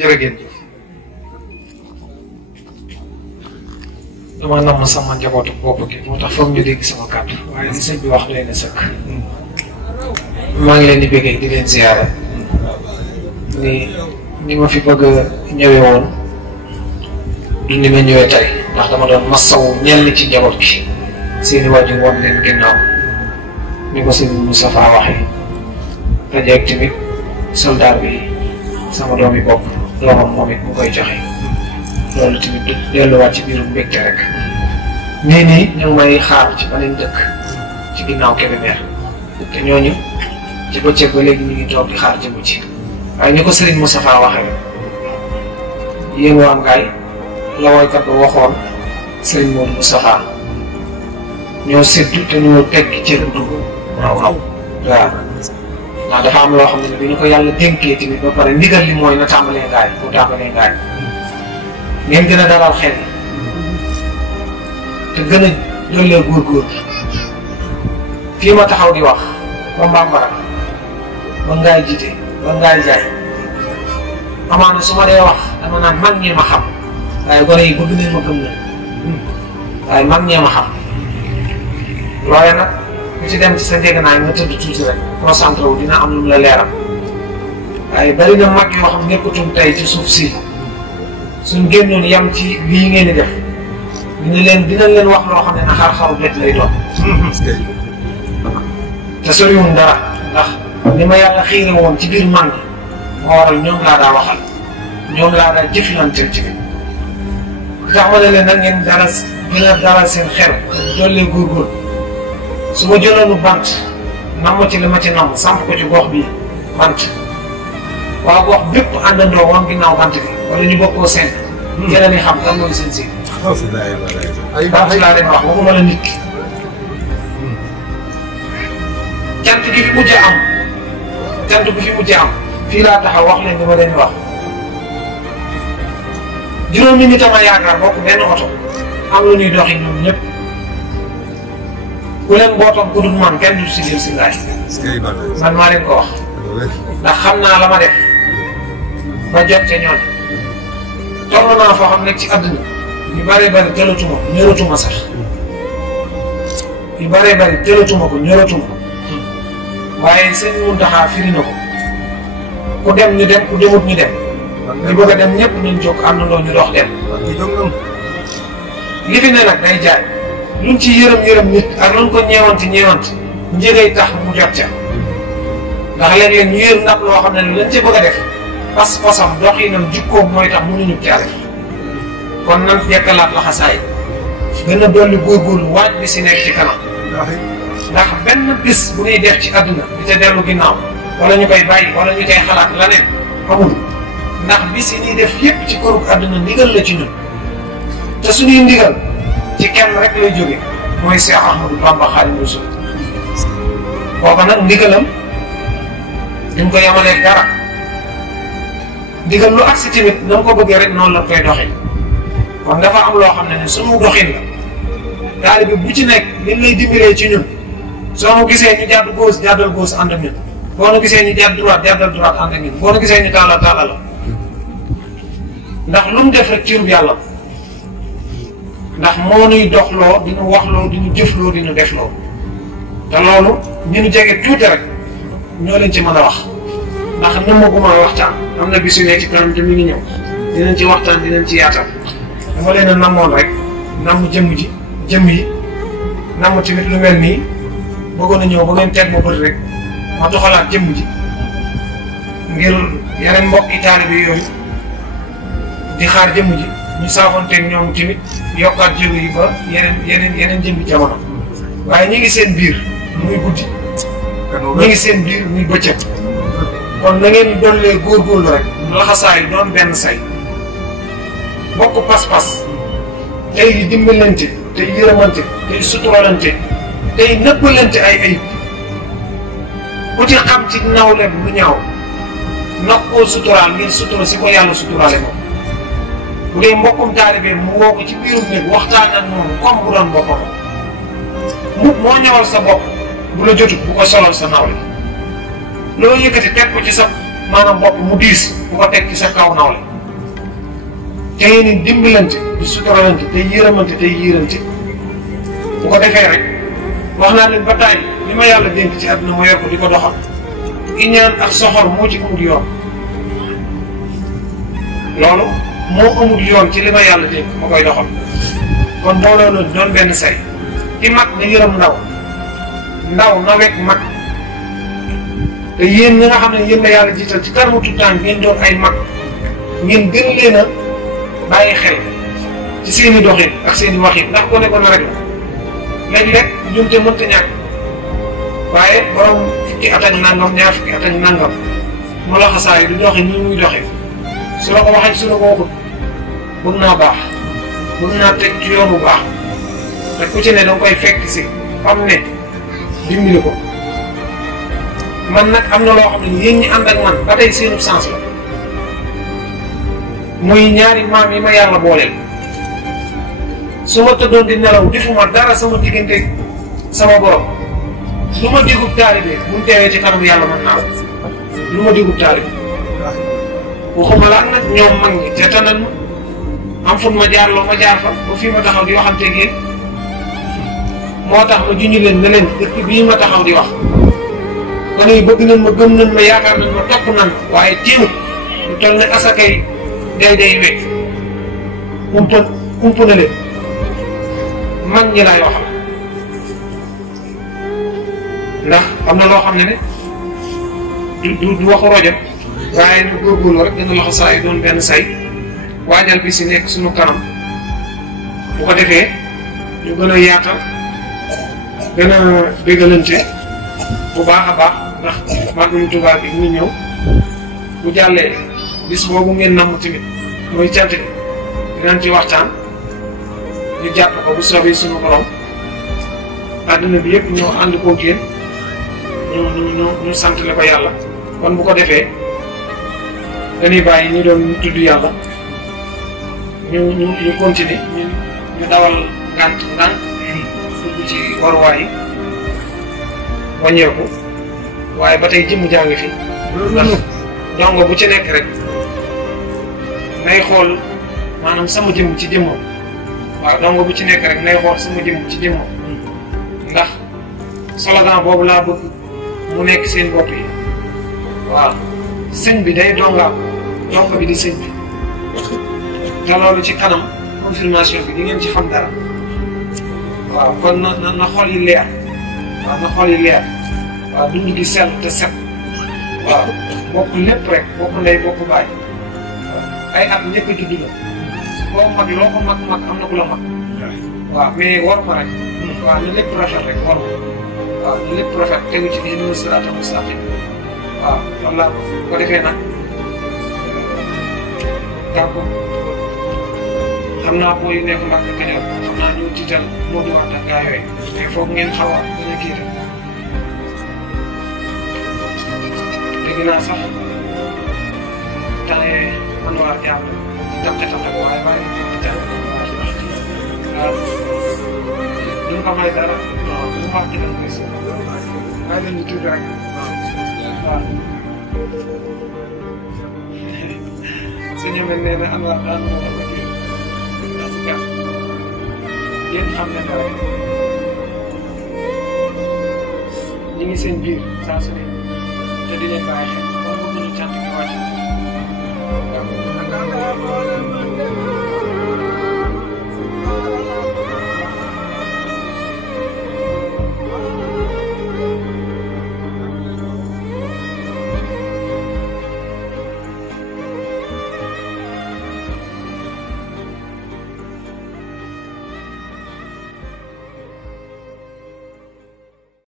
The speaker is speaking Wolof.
jërë ngeen jëf. dama namm sama njabootu bopp gi moo tax foog ñu dégg sama kàddu waaye li sëñ bi wax doy na sëkk. maa ngi leen di bëggee di leen ziyaara ni ma fi bëgg a ñëwee woon du ni ma ñëwee tey ndax dama doon masawu ñenn ci njaboot gi seeni waajur woon leen ginnaaw ni ko sëñ Moustapha waxee dajeeg tamit soldat bi sama doomi bopp doomam moom it mu koy joxe loolu tamit du delluwaat ci biirum mbégte rek nii ñu ngi may xaar ci beneen dëkk ci ginnaaw Kébémer te ñooñu ci bëccëg ba léegi ñu ngi toog di xaar jëmu ci waaye ni ko Serigne Moustapha waxee yéen waa Ngaye la woykat ba waxoon Serigne Modou Moustapha ñoo séddu te ñoo teggi cër dugg waaw ndax dafa am loo xam ne bi ñu ko yàlla dénkee tamit ba pare ndigal li mooy na tàmbalee Ngaye bu tàmbalee Ngaye ngeen gën a dalal xel te gën a dollee góorgóor fii ma taxaw di wax ba Mbambara ba Ngaye jiite ba Ngaye jaay amaana su ma dee wax dama naan mag ñee ma xam waaye gone yi bëgg nañ ma gëm na waaye mag ñee ma xam waaye nag ku ci dem ci sa njëganaay nga tëdd tuuti rek concentré wu dina am lu mu la leeral waaye bari na mag yoo xam nekkatum tey ci suuf si suñ génnoon yam ci lii ngeen di def dinañ leen wax loo xam ne na xar-xaru bett lay doon te soriwul dara ndax ni ma yàlla xiire woon ci biir mag ñi moo waral ñoom laa daa waxal ñoom laa daa jëflanteel ci biir tax ma ne leen nag ngeen gën a dalal seen xel doole góorgóorlu su ma jëloonu bant namm ci li ma ci namm samp ko ci gox bii bant waa gox bépp àndandoo woon ginnaaw bant bi wala ñu bokkoo seen yeneen yi xam kan mooy seen si bant laa leen wax waxuma la nit ki cant gi fi mujjee am cant gi fi mujjee am fii laa taxaw wax leen li ma leen wax juróomi nit a ma yaakaar bokk benn oto am lu ñuy doxi ñoom ñëpp ku leen bootoon ku dul man kenn du si jël si Ngaye man maa leen ko wax ndax xam naa la ma def ba jot ca ñoom toll naa foo xam nekk ci àdduna yu bëree bëri jëlatuma ko ñëratuma sax yu bëree bëri jëlatuma ko ñëratuma ko waaye seen Muntaxa firi na ko ku dem ñu dem ku demut ñu dem ñu bëgg a dem ñëpp ñu jóg àndandoo ñu dox dem li fi ne nag day jaay luñ ci yërëm nit ak luñ ko ñeewanti njëgay tax mu jot ca ndax léeg-léeg ñu yër ndab loo xam ne lañ ca bëgg a def pas-pasam doxinam jikkoom mooy tax mënuñu caa def kon nan yekkalaat laxasaay gën a dolli góorgóorlu waaj bi si nekk ci kanam ndax benn bis bu ñuy def ci àdduna di ca dellu ginnaaw wala ñu koy bàyyi wala ñu koy xalaat leneen amul ndax bis yi ñuy def yépp ci kërug àdduna ndigal la ci ñun te suñuy ndigal ci kenn rek lay jóge mooy Cheikh Ahmadou Bamba Khadimu Rasul kooku nag ndigalam duñ ko yemalee dara ndigal lu agsi tamit na nga ko bëggee rek noonu la koy doxee kon dafa am loo xam ne suñu doxin la taalibe bu ci nekk liñ lay dimbalee ci ñun soo nu gisee ñu jàdd gauche jàddal gauche ànd ak ñun boo nu gisee ñu jàdd droite jàddal droite ànd ak ñun boo nu gisee ñu tàllal tàllal ndax lu mu def rek ciirub yàlla ndax moo nuy doxloo di nu waxloo di nu jëfloo di nu defloo te loolu ñu nu jege tuuti rek ñoo leen ci mën a wax ndax nëmmaguma waxtaan am na bis yu nekk ci kanam te mi ngi ñëw dinañ ci waxtaan dinañ ci yaatal dama leen a namoon rek namm jëmm yi namm tamit lu mel nii bëggoon a ñëw ba ngeen teg ma bët rek ma doxalaat jëmm ji ngir yeneen mbokki taalibe yooyu di xaar jëmm ji ñu saafonteeg ñoom tamit yokkaat jéego yi ba yeneen jëmmi jamono waaye ñi ngi seen biir muy guddi ñi ngi seen biir muy bëccëg kon na ngeen dollee góorgóorlu rek laxasaay doon benn say bokk pas-pas tey dimbalante tey yërëmante tey suturalante tey nëbbalante ay ayib ku ci xam ci nawle bu ñaaw nag koo suturaal ngir sutura si ko yàlla suturaale moom bu dee mbokkum taalibe mu woo ko ci biirum néeg waxtaan ak moom comme bu doon boppam moo ñëwal sa bopp bu la jotut bu ko solal sa nawle loo yëkkati teg ko ci sa maanaam bopp mu diis bu ko teg ci sa kaw nawle te ngeen di dimbalante di suturalante tey yërëmante tey yiirante bu ko defee rek wax naa leen ba taay li ma yàlla dénk ci àdduna ma yor ko di ko doxal iñaan ak soxor moo ci amul yoon loolu moo amul yoon ci li ma yàlla dénk ma koy doxal kon mbooloo loolu doon benn say ki mag na yërëm ndaw ndaw na wekk mag te yéen ñi nga xam ne yéen la yàlla jiital ci kanamu tuutaan ngeen doon ay mag ngeen gën leen a bàyyi xel ci seen i doxin ak seen i waxin ndax ko nekkoon na rek la léeg-léeg ñun te mënta ñàkk waaye borom fukki at ak nangam ñaar fukki at ak nangam mu la xasaay du doxi nii muy doxee su la ko waxee su la ko waxut bëgg naa baax bëgg naa teg ci yoon bu baax te ku ci ne danga koy fekk si fam ne dimbali ko man nag am na loo xam ne yéen ñi ànd ak man ba tey seenu sens la muy ñaari maam yi ma yàlla booleel su ma tëddoon di nelaw defuma dara sama diggante sama borom lu ma digub taalibe buñ teewee ci kanam yàlla mën naa lu ma digub taalibe waxuma la nag ñoom mag ñi te tanan ma am fun ma jaar loo ma jaar fa ba fii ma taxaw di waxanteeg yéen moo tax ma junj leen ne leen dëkk bii ma taxaw di wax kon yi bëgg nañ ma gëm nañ ma yaakaar nañ ma topp nañ waaye tiimut lu toll ne asakay day wekk kumpa na leen mag ñi laay waxal ndax am na loo xam ne du waxu rojot waaye nu góorgóorlu rek gën a loxo saa yi doon benn say waajal bi si nekk suñu kanam bu ko defee ñu gën a yaatal gën a bégalante bu baax a baax ndax màggalu Tuubaa bi ñu ñëw bu jàllee bis boobu ngeen namm tamit mooy cant bi dinañ ci waxtaan ñu jàpp ko bu soobee suñu borom àdduna bi yëpp ñoo ànd koo génn ñu sant la ko yàlla kon bu ko defee dañuy bàyyi ñu doon tudd yàlla ñu continuer ñu dawal ngànt ndànk dugg ci waruwaay yi wàññeeku waaye ba tey jëmm jaa ngi fi ndax dongo bu ci nekk rek nay xool maanaam sama jëmm ci jëmmam waaw dongo bu ci nekk rek nay xool sama jëmm ci jëmmam ndax slogan boobu laa bëgg mu nekk seen bopp yi waaw sëñ bi day dongaam dongo bi di sëñ bi te loolu ci kanam confirmation bi di ngeen ci xam dara waaw kon na xol yi leer waaw na xol yi leer waaw dund gi sell te set waaw bokk lépp rek bokk ndey bokk baay ay at njëkk a judd la koo mag loo ko mag am na ku la mag waaw mais war ma rek waaw na lépp rafet rek war ma waaw na lépp rafet tegu ci diine siraatal mustaqiim waaw walla ko defee nag d'accord xam naa booy nekk Mbàkke Kajoor xam naa ñu tiital moo di wax ak gaa yooyu mais foog ngeen xaw a gën a kii rek dégg naa sax temps yii man waa jàpp di taq waaye maa ngi ko jàng waaw duñ ko may dara waaw lu mu wax dina koy si maa ngi leen di tuuti rek waaw suñu mel nee na Anwar daan moo la ko jël parce que yéen xam ne rek ñu ngi seen biir saa su ne te di leen bàyyi xel kon bëgg ñu cant gi wàcc waaw